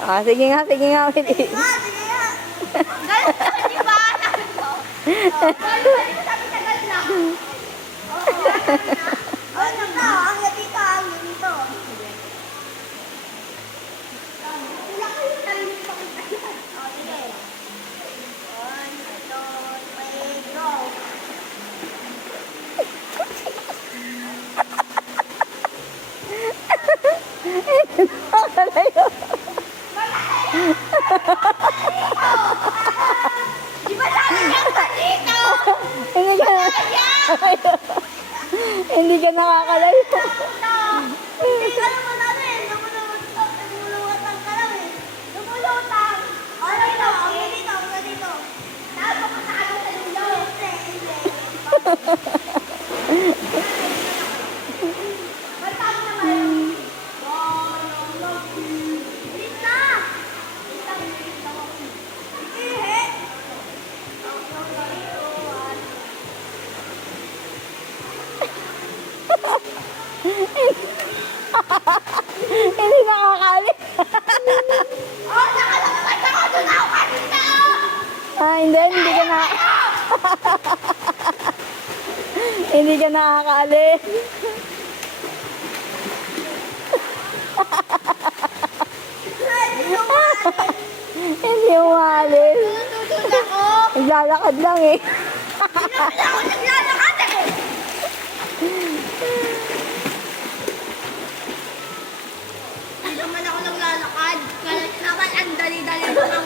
Ah, sige nga, sige nga, Willie. Ah, sige nga. Galit di ba? Oh, galit ba sabi na galit na? Oo, galit na. Oh, ang dito, ang dito. Wala kayo narinig pa kita yan. Oh, sige. One, two, three, go. Di ba sabi niya pa dito? Hindi ka na, hindi ka nakakalayo. Hindi ka naman Hindi nakakaalis. Oh, nakalabas ako doon ako kanina! Ah, hindi, hindi ka na... hindi ka nakakaalis. hindi ako! Naglalakad lang eh. Hindi ako naglalakad! naglalakad. Kahit naman ang dali-dali na